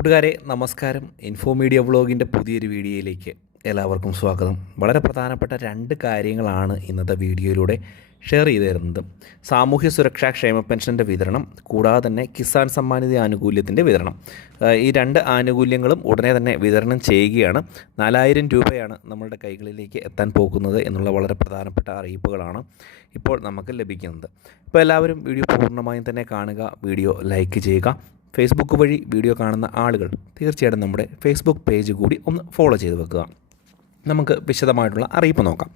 കൂട്ടുകാരെ നമസ്കാരം. Info media വ്ളോഗിൻ്റെ പുതിയൊരു വീഡിയോയിലേക്ക് എല്ലാവർക്കും സ്വാഗതം. വളരെ പ്രധാനപ്പെട്ട രണ്ട് കാര്യങ്ങളാണ് ഇന്നത്തെ വീഡിയോയിലൂടെ ഷെയർ ചെയ്തു തരുന്നത്. സാമൂഹ്യ സുരക്ഷാ ക്ഷേമ പെൻഷൻ്റെ വിതരണം, കൂടാതെ തന്നെ കിസാൻ സമ്മാൻ നിധി ആനുകൂല്യത്തിൻ്റെ വിതരണം. ഈ രണ്ട് ആനുകൂല്യങ്ങളും ഉടനെ തന്നെ വിതരണം ചെയ്യുകയാണ്. 4000 രൂപയാണ് നമ്മളുടെ കൈകളിലേക്ക് എത്താൻ പോകുന്നത് എന്നുള്ള വളരെ പ്രധാനപ്പെട്ട അറിയിപ്പുകളാണ് ഇപ്പോൾ നമുക്ക് ലഭിക്കുന്നത്. ഇപ്പോൾ എല്ലാവരും വീഡിയോ പൂർണ്ണമായും തന്നെ കാണുക, വീഡിയോ ലൈക്ക് ചെയ്യുക. ഫേസ്ബുക്ക് വഴി വീഡിയോ കാണുന്ന ആളുകൾ തീർച്ചയായിട്ടും നമ്മുടെ ഫേസ്ബുക്ക് പേജ് കൂടി ഒന്ന് ഫോളോ ചെയ്ത് വെക്കുക. നമുക്ക് വിശദമായിട്ടുള്ള അറിയിപ്പ് നോക്കാം.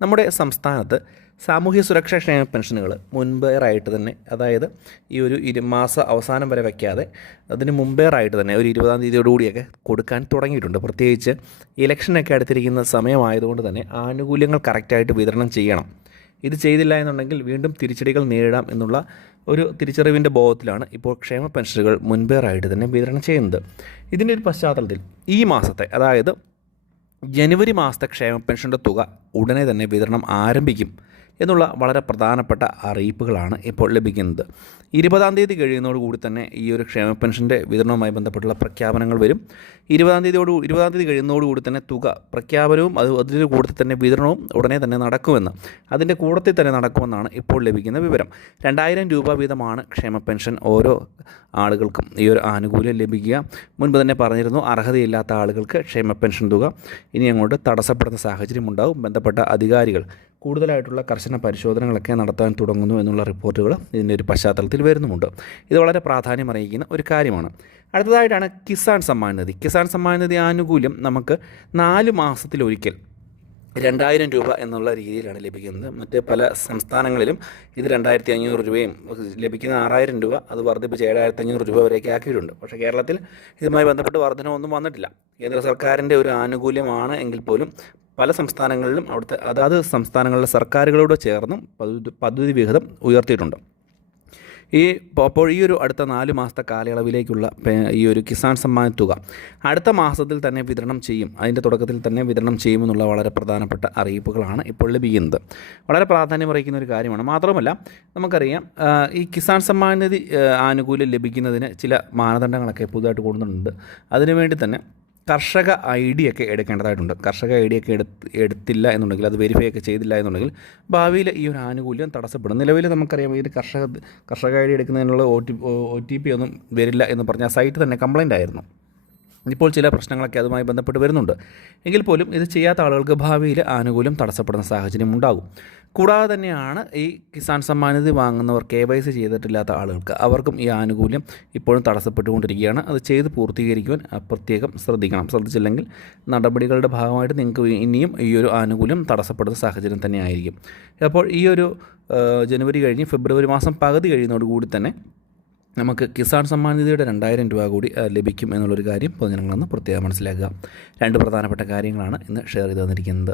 നമ്മുടെ സംസ്ഥാനത്ത് സാമൂഹ്യ സുരക്ഷാ ക്ഷേമ പെൻഷനുകൾ മുൻപേറായിട്ട് തന്നെ, അതായത് ഈ ഒരു മാസ അവസാനം വരെ വയ്ക്കാതെ അതിന് മുമ്പേറായിട്ട് തന്നെ ഒരു 20-ാം തീയതിയോടുകൂടിയൊക്കെ കൊടുക്കാൻ തുടങ്ങിയിട്ടുണ്ട്. പ്രത്യേകിച്ച് ഇലക്ഷനൊക്കെ അടുത്തിരിക്കുന്ന സമയമായതുകൊണ്ട് തന്നെ ആനുകൂല്യങ്ങൾ കറക്റ്റായിട്ട് വിതരണം ചെയ്യണം. ഇത് ചെയ്തില്ല എന്നുണ്ടെങ്കിൽ വീണ്ടും തിരിച്ചടികൾ നേരിടാം എന്നുള്ള ഒരു തിരിച്ചറിവിൻ്റെ ബോധത്തിലാണ് ഇപ്പോൾ ക്ഷേമ പെൻഷനുകൾ മുൻപേറായിട്ട് തന്നെ വിതരണം ചെയ്യുന്നത്. ഇതിൻ്റെ ഒരു പശ്ചാത്തലത്തിൽ ഈ മാസത്തെ, അതായത് ജനുവരി മാസത്തെ ക്ഷേമ പെൻഷൻ്റെ തുക ഉടനെ തന്നെ വിതരണം ആരംഭിക്കും എന്നുള്ള വളരെ പ്രധാനപ്പെട്ട അറിയിപ്പുകളാണ് ഇപ്പോൾ ലഭിക്കുന്നത്. 20-ാം തീയതി കഴിയുന്നതോടുകൂടി തന്നെ ഈ ഒരു ക്ഷേമ പെൻഷൻ്റെ വിതരണവുമായി ബന്ധപ്പെട്ടുള്ള പ്രഖ്യാപനങ്ങൾ വരും. 20-ാം തീയതി കഴിയുന്നതോടുകൂടി തന്നെ തുക പ്രഖ്യാപനവും അതിൻ്റെ കൂട്ടത്തിൽ തന്നെ വിതരണവും ഉടനെ തന്നെ നടക്കുമെന്ന്, അതിൻ്റെ കൂട്ടത്തിൽ തന്നെ നടക്കുമെന്നാണ് ഇപ്പോൾ ലഭിക്കുന്ന വിവരം. 2000 രൂപ വീതമാണ് ക്ഷേമ പെൻഷൻ ഓരോ ആളുകൾക്കും ഈ ഒരു ആനുകൂല്യം ലഭിക്കുക. മുൻപ് തന്നെ പറഞ്ഞിരുന്നു, അർഹതയില്ലാത്ത ആളുകൾക്ക് ക്ഷേമ പെൻഷൻ തുക ഇനി അങ്ങോട്ട് തടസ്സപ്പെടുന്ന സാഹചര്യം ഉണ്ടാകും. ബന്ധപ്പെട്ട അധികാരികൾ കൂടുതലായിട്ടുള്ള കർശന പരിശോധനകളൊക്കെ നടത്താൻ തുടങ്ങുന്നു എന്നുള്ള റിപ്പോർട്ടുകൾ ഇതിൻ്റെ ഒരു പശ്ചാത്തലത്തിൽ വരുന്നുമുണ്ട്. ഇത് വളരെ പ്രാധാന്യം അറിയിക്കുന്ന ഒരു കാര്യമാണ്. അടുത്തതായിട്ടാണ് കിസാൻ സമ്മാൻ നിധി. കിസാൻ സമ്മാൻ നിധി ആനുകൂല്യം നമുക്ക് 4 മാസത്തിലൊരിക്കൽ 2000 രൂപ എന്നുള്ള രീതിയിലാണ് ലഭിക്കുന്നത്. മറ്റ് പല സംസ്ഥാനങ്ങളിലും ഇത് 2500 രൂപയും ലഭിക്കുന്ന 6000 രൂപ അത് വർദ്ധിപ്പിച്ച് 7500 രൂപ വരെയൊക്കെ ആക്കിയിട്ടുണ്ട്. പക്ഷേ കേരളത്തിൽ ഇതുമായി ബന്ധപ്പെട്ട് വർധനമൊന്നും വന്നിട്ടില്ല. കേന്ദ്ര സർക്കാരിൻ്റെ ഒരു ആനുകൂല്യമാണ് എങ്കിൽ പോലും പല സംസ്ഥാനങ്ങളിലും അവിടുത്തെ അതാത് സംസ്ഥാനങ്ങളിലെ സർക്കാരുകളോട് ചേർന്നും പദ്ധതി വിഹിതം ഉയർത്തിയിട്ടുണ്ട്. അപ്പോൾ ഈ ഒരു അടുത്ത 4 മാസത്തെ കാലയളവിലേക്കുള്ള ഈ ഒരു കിസാൻ സമ്മാൻ തുക അടുത്ത മാസത്തിൽ തന്നെ വിതരണം ചെയ്യും. അതിൻ്റെ തുടക്കത്തിൽ തന്നെ വിതരണം ചെയ്യുമെന്നുള്ള വളരെ പ്രധാനപ്പെട്ട അറിയിപ്പുകളാണ് ഇപ്പോൾ ലഭിക്കുന്നത്. വളരെ പ്രാധാന്യം അറിയിക്കുന്ന ഒരു കാര്യമാണ്. മാത്രമല്ല നമുക്കറിയാം, ഈ കിസാൻ സമ്മാൻ നിധി ആനുകൂല്യം ലഭിക്കുന്നതിന് ചില മാനദണ്ഡങ്ങളൊക്കെ പുതുതായിട്ട് കൊണ്ടുവന്നിട്ടുണ്ട്. അതിനുവേണ്ടി തന്നെ കർഷക ID ഒക്കെ എടുക്കേണ്ടതായിട്ടുണ്ട്. കർഷക ID ഒക്കെ എടുത്തില്ല എന്നുണ്ടെങ്കിൽ, അത് വെരിഫൈ ഒക്കെ ചെയ്തില്ല എന്നുണ്ടെങ്കിൽ ഭാവിയിൽ ഈ ഒരു ആനുകൂല്യം തടസ്സപ്പെടും. നിലവിൽ നമുക്കറിയാം, ഈ കർഷക ID എടുക്കുന്നതിനുള്ള OTP ഒന്നും വരില്ല എന്ന് പറഞ്ഞ സൈറ്റ് തന്നെ കംപ്ലൈൻ്റ് ആയിരുന്നു. ഇപ്പോൾ ചില പ്രശ്നങ്ങളൊക്കെ അതുമായി ബന്ധപ്പെട്ട് വരുന്നുണ്ട്. എങ്കിൽ പോലും ഇത് ചെയ്യാത്ത ആളുകൾക്ക് ഭാവിയിൽ ആനുകൂല്യം തടസ്സപ്പെടുന്ന സാഹചര്യം ഉണ്ടാകും. കൂടാതെ തന്നെയാണ് ഈ കിസാൻ സമ്മാൻ നിധി വാങ്ങുന്നവർ KYC ചെയ്തിട്ടില്ലാത്ത ആളുകൾക്ക്, അവർക്കും ഈ ആനുകൂല്യം ഇപ്പോഴും തടസ്സപ്പെട്ടുകൊണ്ടിരിക്കുകയാണ്. അത് ചെയ്ത് പൂർത്തീകരിക്കുവാൻ പ്രത്യേകം ശ്രദ്ധിക്കണം. ശ്രദ്ധിച്ചില്ലെങ്കിൽ നടപടികളുടെ ഭാഗമായിട്ട് നിങ്ങൾക്ക് ഇനിയും ഈ ഒരു ആനുകൂല്യം തടസ്സപ്പെടുന്ന സാഹചര്യം തന്നെ ആയിരിക്കും. അപ്പോൾ ഈ ഒരു ജനുവരി കഴിഞ്ഞ് ഫെബ്രുവരി മാസം പകുതി കഴിയുന്നതോടുകൂടി തന്നെ നമുക്ക് കിസാൻ സമ്മാൻ നിധിയുടെ 2000 രൂപ കൂടി ലഭിക്കും എന്നുള്ളൊരു കാര്യം പൊതുജനങ്ങളൊന്ന് പ്രത്യേകം മനസ്സിലാക്കുക. രണ്ട് പ്രധാനപ്പെട്ട കാര്യങ്ങളാണ് ഇന്ന് ഷെയർ ചെയ്ത് തന്നിരിക്കുന്നത്.